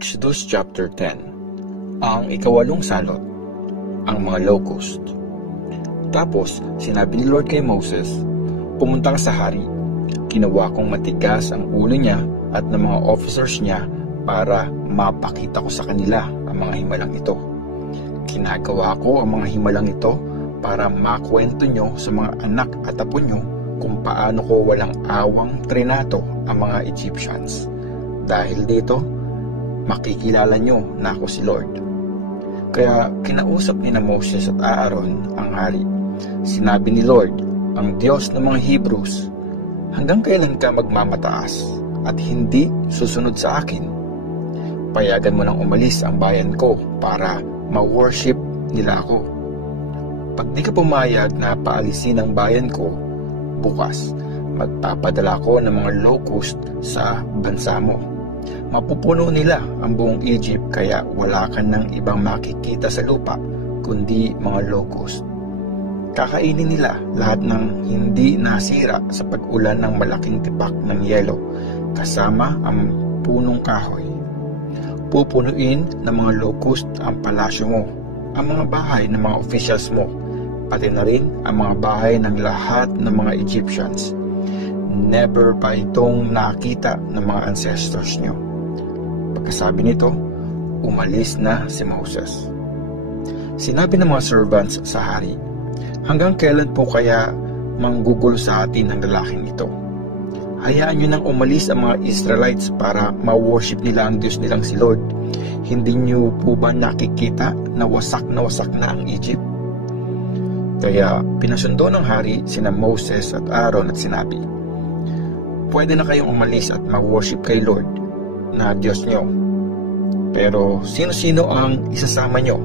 Exodus chapter 10. Ang ikawalong salot, ang mga locust. Tapos sinabi ni Lord kay Moses, pumunta ka sa hari. Ginawa kong matigas ang ulo niya at ng mga officers niya para mapakita ko sa kanila ang mga himalang ito. Ginagawa ko ang mga himalang ito para makwento nyo sa mga anak at apo nyo kung paano ko walang awang trinato ang mga Egyptians. Dahil dito, makikilala nyo na ako si Lord. Kaya kinausap ni na Moses at Aaron ang hari. Sinabi ni Lord, ang Diyos ng mga Hebrews, hanggang kailan ka magmamataas at hindi susunod sa akin? Payagan mo nang umalis ang bayan ko para ma-worship nila ako. Pag di ka pumayag na paalisin ang bayan ko, bukas magpapadala ko ng mga locust sa bansa mo. Mapupuno nila ang buong Egypt, kaya wala ka ng ibang makikita sa lupa kundi mga locust. Kakainin nila lahat ng hindi nasira sa pag-ulan ng malaking tipak ng yelo, kasama ang punong kahoy. Pupunuin ng mga locust ang palasyo mo, ang mga bahay ng mga officials mo, pati na rin ang mga bahay ng lahat ng mga Egyptians. Never pa itong nakita ng mga ancestors nyo. Pagkasabi nito, umalis na si Moses. Sinabi ng mga servants sa hari, hanggang kailan po kaya manggugulo sa atin ang lalaking ito? Hayaan nyo nang umalis ang mga Israelites para ma-worship nila ang Diyos nilang si Lord. Hindi nyo po ba nakikita na wasak na ang Egypt? Kaya pinasundo ng hari sina Moses at Aaron at sinabi, pwede na kayong umalis at mag-worship kay Lord na Diyos nyo. Pero sino-sino ang isasama nyo?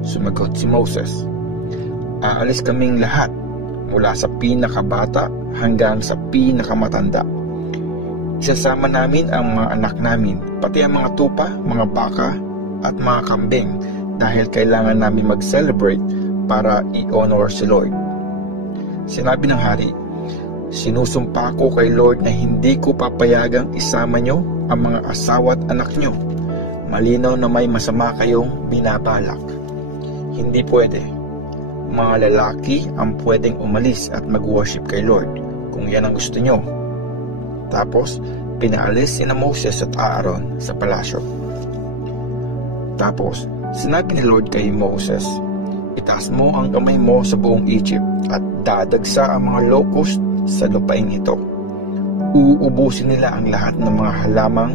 Sumagot si Moses, aalis kaming lahat mula sa pinakabata hanggang sa pinakamatanda. Isasama namin ang mga anak namin, pati ang mga tupa, mga baka at mga kambing, dahil kailangan namin mag-celebrate para i-honor si Lord. Sinabi ng hari, sinusumpa ko kay Lord na hindi ko papayagang isama nyo ang mga asawa at anak nyo. Malinaw na may masama kayong binabalak. Hindi pwede. Mga lalaki ang pwedeng umalis at mag-worship kay Lord kung yan ang gusto nyo. Tapos, pinaalis sina Moses at Aaron sa palasyo. Tapos, sinabi ni Lord kay Moses, itaas mo ang kamay mo sa buong Egypt at dadagsa ang mga locust sa lupain ito. Uubusin nila ang lahat ng mga halamang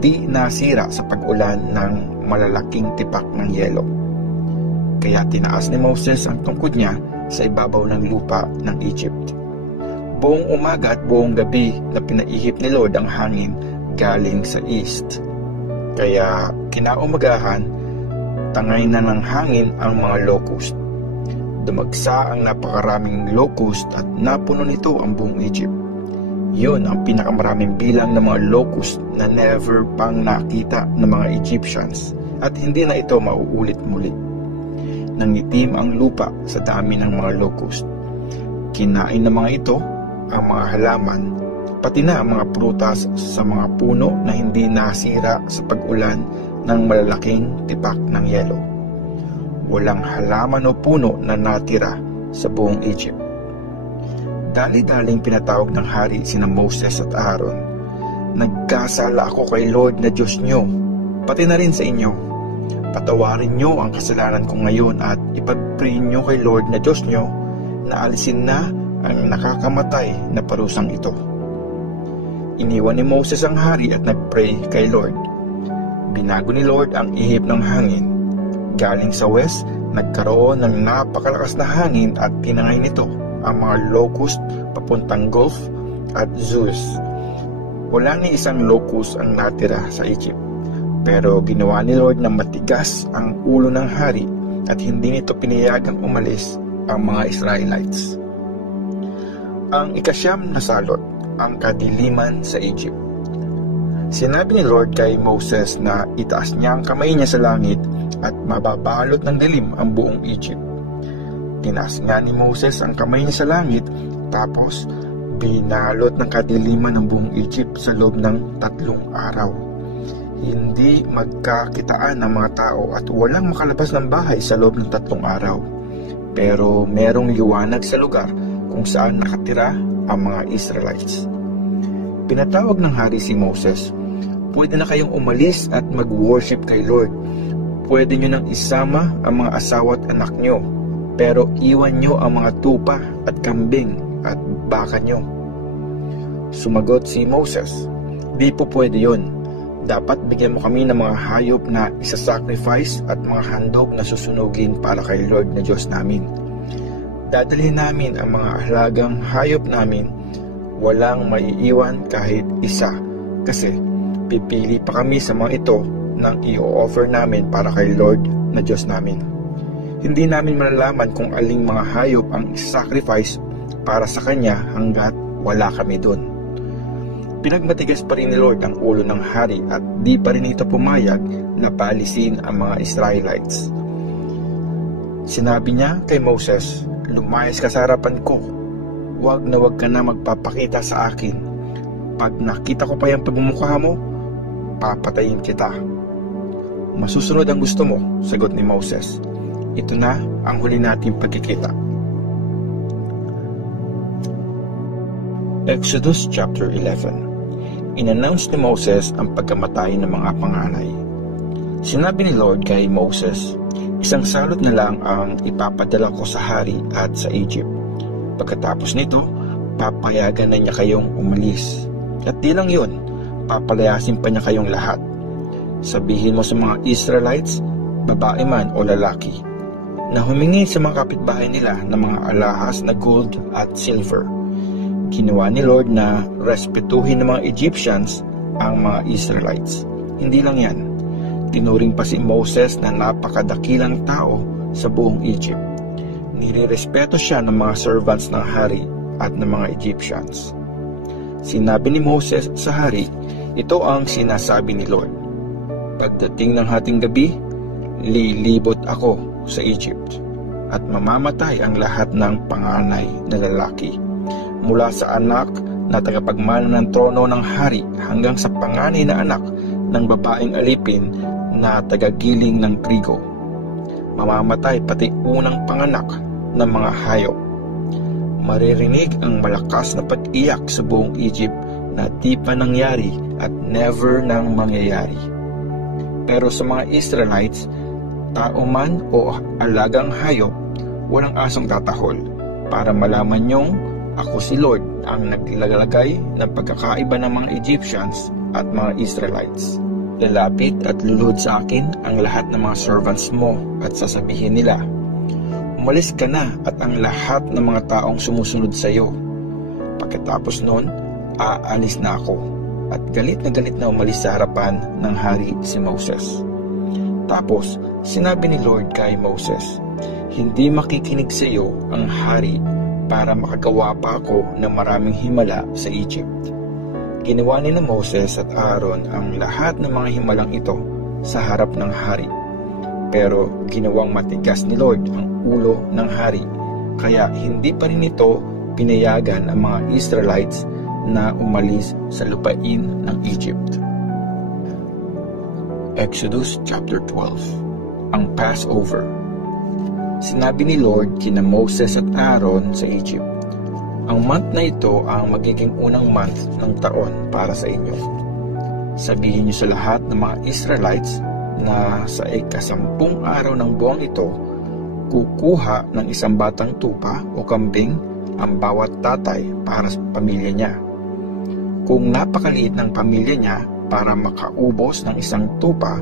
di nasira sa pag-ulan ng malalaking tipak ng yelo. Kaya tinaas ni Moses ang tungkod niya sa ibabaw ng lupa ng Egypt. Buong umaga at buong gabi na pinaihip ni Lord ang hangin galing sa east. Kaya kinaumagahan, tangay na ng hangin ang mga locust. Dumagsa ang napakaraming locust at napuno nito ang buong Egypt. Yun ang pinakamaraming bilang ng mga locust na never pang nakita ng mga Egyptians, at hindi na ito mauulit muli. Nangitim ang lupa sa dami ng mga locust. Kinain ng mga ito ang mga halaman, pati na ang mga prutas sa mga puno na hindi nasira sa pag-ulan ng malalaking tipak ng yelo. Walang halaman o puno na natira sa buong Egypt. Dali-daling pinatawag ng hari sina Moses at Aaron. Nagkasala ako kay Lord na Diyos nyo, pati na rin sa inyo. Patawarin nyo ang kasalanan ko ngayon at ipag-pray nyo kay Lord na Diyos nyo na alisin na ang nakakamatay na parusang ito. Iniwan ni Moses ang hari at nag-pray kay Lord. Binago ni Lord ang ihip ng hangin. Galing sa west, nagkaroon ng napakalakas na hangin at tinangay nito ang mga locust papuntang Gulf at Zeus. Wala ni isang locust ang natira sa Egypt, pero ginawa ni Lord na matigas ang ulo ng hari at hindi nito pinayagang umalis ang mga Israelites. Ang ikasyam na salot, ang kadiliman sa Egypt. Sinabi ni Lord kay Moses na itaas niya ang kamay niya sa langit at mababalot ng dilim ang buong Egypt. Tinaas nga ni Moses ang kamay niya sa langit, tapos binalot ng kadiliman ng buong Egypt sa loob ng 3 araw. Hindi magkakitaan ng mga tao at walang makalabas ng bahay sa loob ng 3 araw. Pero merong liwanag sa lugar kung saan nakatira ang mga Israelites. Pinatawag ng hari si Moses, "Pwede na kayong umalis at mag-worship kay Lord. Pwede nyo nang isama ang mga asawa at anak nyo, pero iwan nyo ang mga tupa at kambing at baka nyo." Sumagot si Moses, "Di po pwede yun. Dapat bigyan mo kami ng mga hayop na isa-sacrifice at mga handog na susunugin para kay Lord na Diyos namin. Dadalhin namin ang mga halagang hayop namin, walang maiiwan kahit isa, kasi pipili pa kami sa mga ito nang i-offer namin para kay Lord na Diyos namin. Hindi namin malalaman kung aling mga hayop ang isa-sacrifice para sa Kanya hanggat wala kami dun." Pinagmatigas pa rin ni Lord ang ulo ng hari at di pa rin ito pumayag na paalisin ang mga Israelites. Sinabi niya kay Moses, "Lumayas ka sa harapan ko. Huwag ka na magpapakita sa akin. Pag nakita ko pa yung pagmumukha mo, papatayin kita." "Masusunod ang gusto mo," sagot ni Moses. Ito na ang huli nating pagkikita. Exodus chapter 11. In-announce ni Moses ang pagkamatay ng mga panganay. Sinabi ni Lord kay Moses, "Isang salot na lang ang ipapadala ko sa hari at sa Egypt. Pagkatapos nito, papayagan na niya kayong umalis. At di lang yun, papalayasin pa niya kayong lahat. Sabihin mo sa mga Israelites, babae man o lalaki, na humingi sa mga kapitbahay nila ng mga alahas na gold at silver." Ginawa ni Lord na respetuhin ng mga Egyptians ang mga Israelites. Hindi lang yan, tinuring pa si Moses na napakadakilang tao sa buong Egypt. Nirerespeto siya ng mga servants ng hari at ng mga Egyptians. Sinabi ni Moses sa hari, ito ang sinasabi ni Lord, "Pagdating ng hating gabi, lilibot ako sa Egypt at mamamatay ang lahat ng panganay na lalaki, mula sa anak na tagapagmana ng trono ng hari hanggang sa panganay na anak ng babaeng alipin na tagagiling ng trigo. Mamamatay pati unang panganak ng mga hayop. Maririnig ang malakas na pag-iyak sa buong Egypt na di pa nangyari at never nang mangyayari. Pero sa mga Israelites, tao man o alagang hayop, walang asong tatahol, para malaman niyong ako si Lord ang naglalagay ng pagkakaiba ng mga Egyptians at mga Israelites. Lalapit at luluhod sa akin ang lahat ng mga servants mo at sasabihin nila, umalis ka na at ang lahat ng mga taong sumusunod sa iyo. Pagkatapos noon, aalis na ako." At galit na umalis sa harapan ng hari si Moses. Tapos, sinabi ni Lord kay Moses, "Hindi makikinig sa iyo ang hari para makagawa pa ako ng maraming himala sa Egypt." Ginawa ni Moses at Aaron ang lahat ng mga himalang ito sa harap ng hari. Pero ginawang matigas ni Lord ang ulo ng hari, kaya hindi pa rin ito pinayagan ang mga Israelites na umalis sa lupain ng Egypt. Exodus chapter 12. Ang Passover. Sinabi ni Lord kina Moses at Aaron sa Egypt, "Ang month na ito ang magiging unang month ng taon para sa inyo. Sabihin niyo sa lahat ng mga Israelites na sa ika-10 araw ng buwang ito, kukuha ng isang batang tupa o kambing ang bawat tatay para sa pamilya niya. Kung napakaliit ng pamilya niya para makaubos ng isang tupa,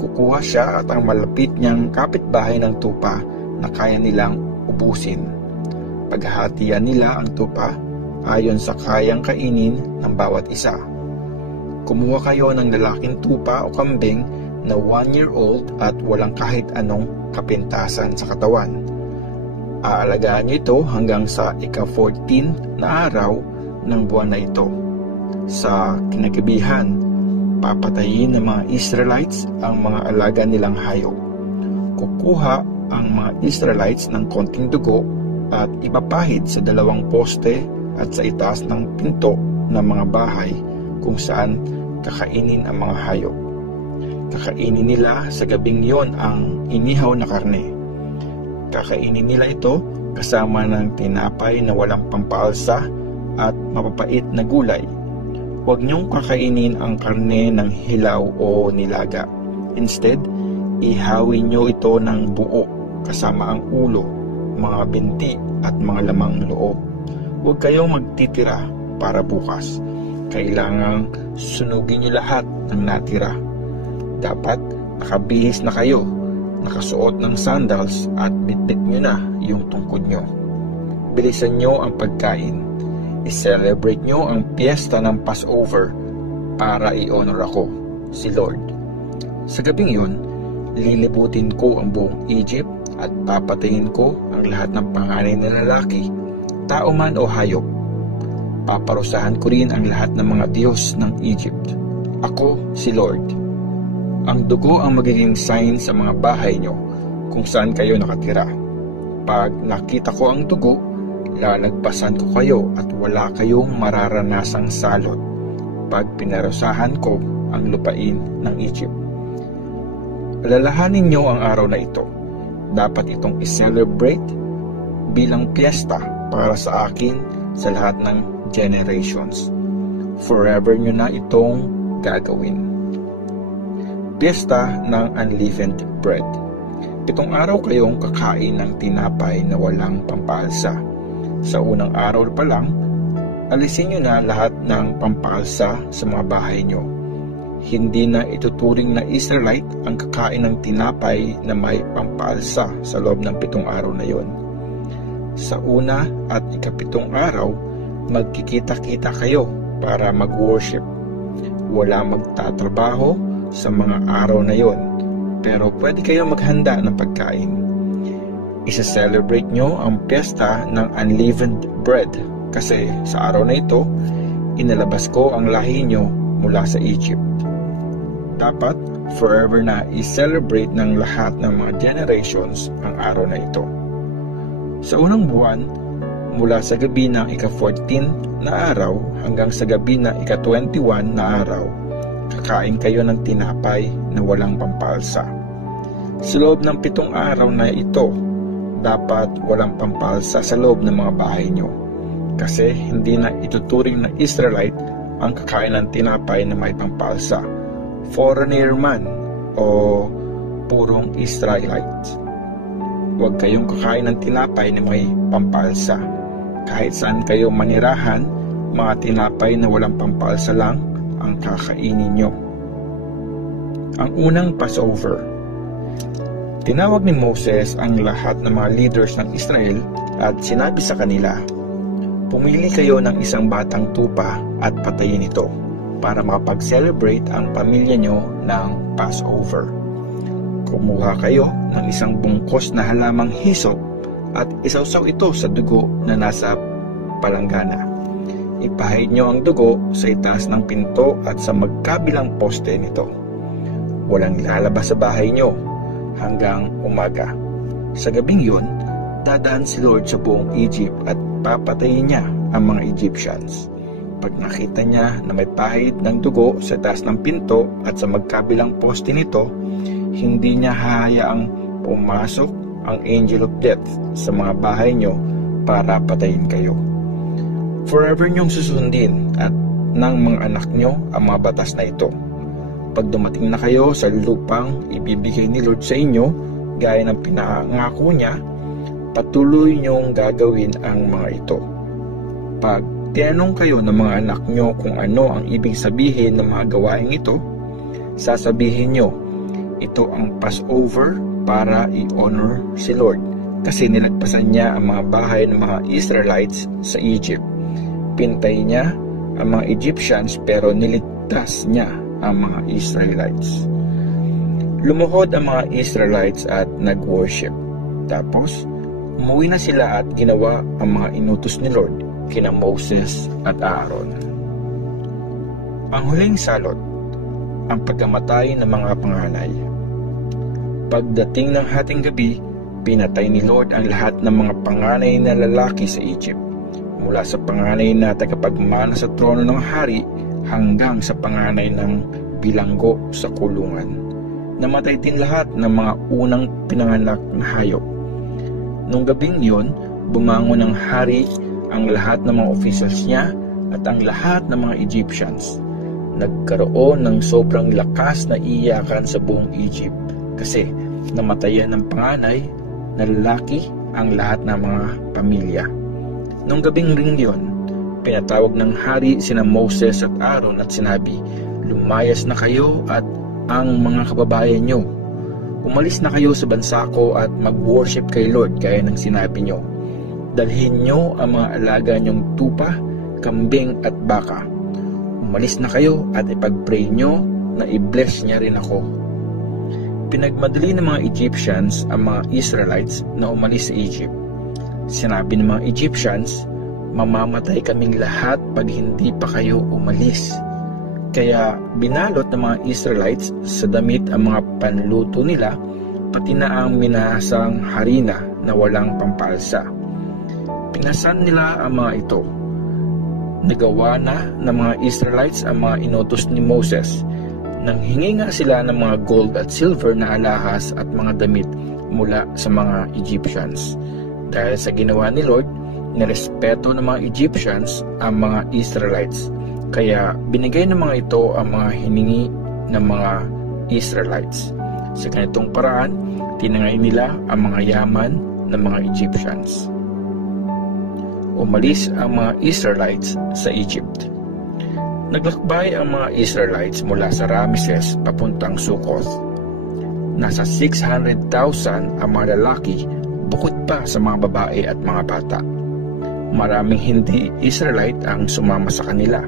kukuha siya at ang malapit niyang kapitbahay ng tupa na kaya nilang ubusin. Paghahatian nila ang tupa ayon sa kayang kainin ng bawat isa. Kumuha kayo ng lalaking tupa o kambing na 1-year-old at walang kahit anong kapintasan sa katawan. Aalagaan niyo ito hanggang sa ika-14 na araw ng buwan na ito. Sa kinagabihan, papatayin ng mga Israelites ang mga alaga nilang hayop. Kukuha ang mga Israelites ng konting dugo at ipapahid sa 2 poste at sa itaas ng pinto ng mga bahay kung saan kakainin ang mga hayop. Kakainin nila sa gabing yon ang inihaw na karne. Kakainin nila ito kasama ng tinapay na walang pampaalsa at mapapait na gulay. Huwag niyong kakainin ang karne ng hilaw o nilaga. Instead, ihawin niyo ito ng buo kasama ang ulo, mga binti at mga lamang loob. Huwag kayong magtitira para bukas. Kailangang sunugin niyo lahat ng natira. Dapat nakabihis na kayo, nakasuot ng sandals at bitbit nyo na yung tungkod nyo. Bilisan nyo ang pagkain. I-celebrate nyo ang piyesta ng Passover para i-honor ako, si Lord. Sa gabing yun, lilibutin ko ang buong Egypt at papatayin ko ang lahat ng panganay na lalaki, tao man o hayop. Paparusahan ko rin ang lahat ng mga Diyos ng Egypt. Ako, si Lord. Ang dugo ang magiging sign sa mga bahay nyo kung saan kayo nakatira. Pag nakita ko ang dugo, lalagpasan ko kayo at wala kayong mararanasang salot pag pinarusahan ko ang lupain ng Egypt. Alalahanin nyo ang araw na ito. Dapat itong i-celebrate bilang piyesta para sa akin sa lahat ng generations. Forever nyo na itong gagawin. Piyesta ng Unleavened Bread. 7 araw kayong kakain ng tinapay na walang pampaalsa. Sa unang araw pa lang, alisin nyo na lahat ng pampaalsa sa mga bahay nyo. Hindi na ituturing na Israelite ang kakain ng tinapay na may pampaalsa sa loob ng 7 araw na yon. Sa una at ika-7 araw, magkikita-kita kayo para mag-worship. Wala magtatrabaho sa mga araw na yon, pero pwede kayong maghanda ng pagkain. Isa-celebrate nyo ang piyesta ng Unleavened Bread kasi sa araw na ito, inalabas ko ang lahi nyo mula sa Egypt. Dapat forever na i-celebrate ng lahat ng mga generations ang araw na ito. Sa unang buwan, mula sa gabi ng ika-14 na araw hanggang sa gabi ng ika-21 na araw, kakain kayo ng tinapay na walang pampalsa. Sa loob ng 7 araw na ito, dapat walang pampalsa sa loob ng mga bahay nyo. Kasi hindi na ituturing na Israelite ang kakain ng tinapay na may pampalsa. Foreigner man o purong Israelite. Huwag kayong kakain ng tinapay na may pampalsa. Kahit saan kayo manirahan, mga tinapay na walang pampalsa lang ang kakainin nyo. Ang unang Passover. Tinawag ni Moses ang lahat ng mga leaders ng Israel at sinabi sa kanila, pumili kayo ng isang batang tupa at patayin ito para makapag-celebrate ang pamilya nyo ng Passover. Kumuha kayo ng isang bungkos na halamang hisop at isawsaw ito sa dugo na nasa palanggana. Ipahid nyo ang dugo sa itaas ng pinto at sa magkabilang poste nito. Walang lalabas sa bahay nyo hanggang umaga. Sa gabing yun, dadaan si Lord sa buong Egypt at papatayin niya ang mga Egyptians. Pag nakita niya na may pahid ng dugo sa itaas ng pinto at sa magkabilang poste nito, hindi niya hahayaang pumasok ang angel of death sa mga bahay nyo para patayin kayo. Forever niyong susundin at ng mga anak nyo ang mga batas na ito. Pag dumating na kayo sa lupang ibibigay ni Lord sa inyo, gaya ng pinangako niya, patuloy niyong gagawin ang mga ito. Pag tinanong kayo ng mga anak nyo kung ano ang ibig sabihin ng mga gawain ito, sasabihin nyo, ito ang Passover para i-honor si Lord kasi nilagpasan niya ang mga bahay ng mga Israelites sa Egypt. Pintay niya ang mga Egyptians pero niligtas niya ang mga Israelites. Lumuhod ang mga Israelites at nag-worship. Tapos, umuwi na sila at ginawa ang mga inutos ni Lord kina Moses at Aaron. Ang huling salot, ang pagkamatay ng mga panganay. Pagdating ng hating gabi, pinatay ni Lord ang lahat ng mga panganay na lalaki sa Egypt, mula sa panganay na tagapagmana sa trono ng hari hanggang sa panganay ng bilanggo sa kulungan. namatay din lahat ng mga unang pinanganak na hayop. Nung gabing yun, bumangon ng hari, ang lahat ng mga officials niya at ang lahat ng mga Egyptians. Nagkaroon ng sobrang lakas na iyakan sa buong Egypt kasi namatayan ng panganay na lalaki ang lahat ng mga pamilya. Nung gabing ring yun, pinatawag ng hari sina Moses at Aaron at sinabi, "Lumayas na kayo at ang mga kababayan nyo. Umalis na kayo sa bansa ko at mag-worship kay Lord gaya ng sinabi nyo. Dalhin nyo ang mga alaga nyong tupa, kambing at baka. Umalis na kayo at ipag-pray nyo na i-bless niya rin ako." Pinagmadali ng mga Egyptians ang mga Israelites na umalis sa Egypt. Sinabi ng mga Egyptians, "Mamamatay kaming lahat pag hindi pa kayo umalis." Kaya binalot ng mga Israelites sa damit ang mga panluto nila, pati na ang minahasang harina na walang pampalsa. Pinasan nila ang mga ito. Nagawa na ng mga Israelites ang mga inutos ni Moses. Nanghingi nga sila ng mga gold at silver na alahas at mga damit mula sa mga Egyptians. Dahil sa ginawa ni Lord, nirespeto ng mga Egyptians ang mga Israelites. Kaya binigay ng mga ito ang mga hiningi ng mga Israelites. Sa ganitong paraan, tinangay nila ang mga yaman ng mga Egyptians. Umalis ang mga Israelites sa Egypt. Naglakbay ang mga Israelites mula sa Ramses papuntang Succoth. Nasa 600,000 ang mga lalaki bukod pa sa mga babae at mga bata. Maraming hindi Israelite ang sumama sa kanila.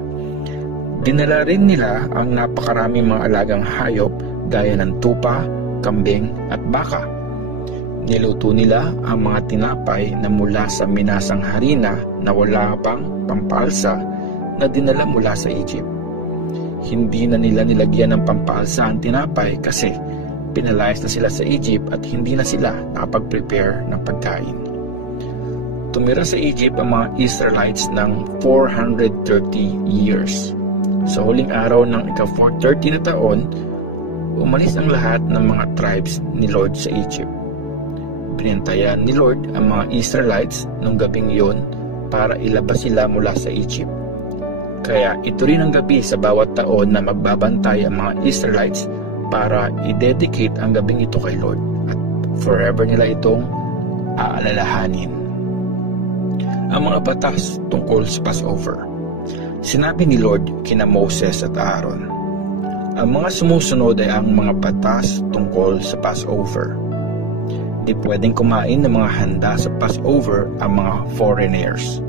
Dinala rin nila ang napakaraming mga alagang hayop gaya ng tupa, kambing at baka. Niluto nila ang mga tinapay na mula sa minasang harina na wala pang pampalsa na dinala mula sa Egypt. Hindi na nila nilagyan ng pampalsa ang tinapay kasi pinalayas na sila sa Egypt at hindi na sila nakapag-prepare ng pagkain. Tumira sa Egypt ang mga Israelites ng 430 years. Sa huling araw ng ika-430 na taon, umalis ang lahat ng mga tribes ni Lord sa Egypt. Binantayan ni Lord ang mga Israelites nung gabing yun para ilabas sila mula sa Egypt. Kaya ito rin ang gabi sa bawat taon na magbabantay ang mga Israelites para i-dedicate ang gabing ito kay Lord at forever nila itong aalalahanin. Ang mga batas tungkol sa Passover. Sinabi ni Lord kina Moses at Aaron, ang mga sumusunod ay ang mga batas tungkol sa Passover. Di pwedeng kumain ng mga handa sa Passover ang mga foreigners.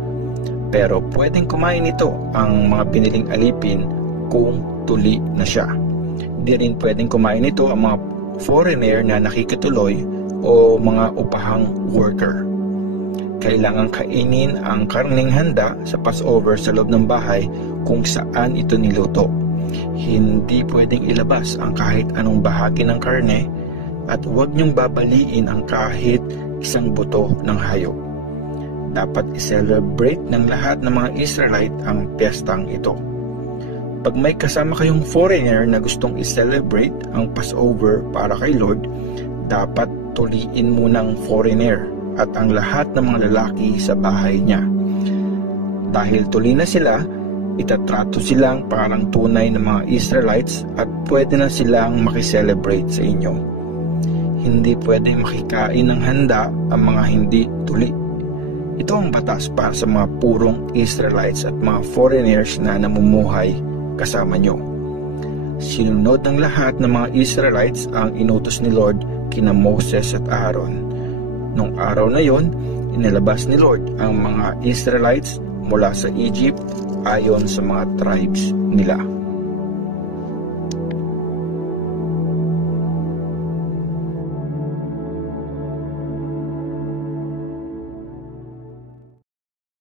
Pero pwedeng kumain ito ang mga biniling alipin kung tuli na siya. Di rin pwedeng kumain ito ang mga foreigner na nakikituloy o mga upahang worker. Kailangan kainin ang karneng handa sa Passover sa loob ng bahay kung saan ito niluto. Hindi pwedeng ilabas ang kahit anong bahagi ng karne at huwag niyong babaliin ang kahit isang buto ng hayop. Dapat i-celebrate ng lahat ng mga Israelite ang piyestang ito. Pag may kasama kayong foreigner na gustong i-celebrate ang Passover para kay Lord, dapat tuliin munang foreigner at ang lahat ng mga lalaki sa bahay niya. Dahil tuli na sila, itatrato silang parang tunay na mga Israelites at pwede na silang makiselebrate sa inyo. Hindi pwede makikain ng handa ang mga hindi tuli. Ito ang batas para sa mga purong Israelites at mga foreigners na namumuhay kasama nyo. Sinunod ng lahat ng mga Israelites ang inutos ni Lord kina Moses at Aaron. Nung araw na yon, inilabas ni Lord ang mga Israelites mula sa Egypt ayon sa mga tribes nila.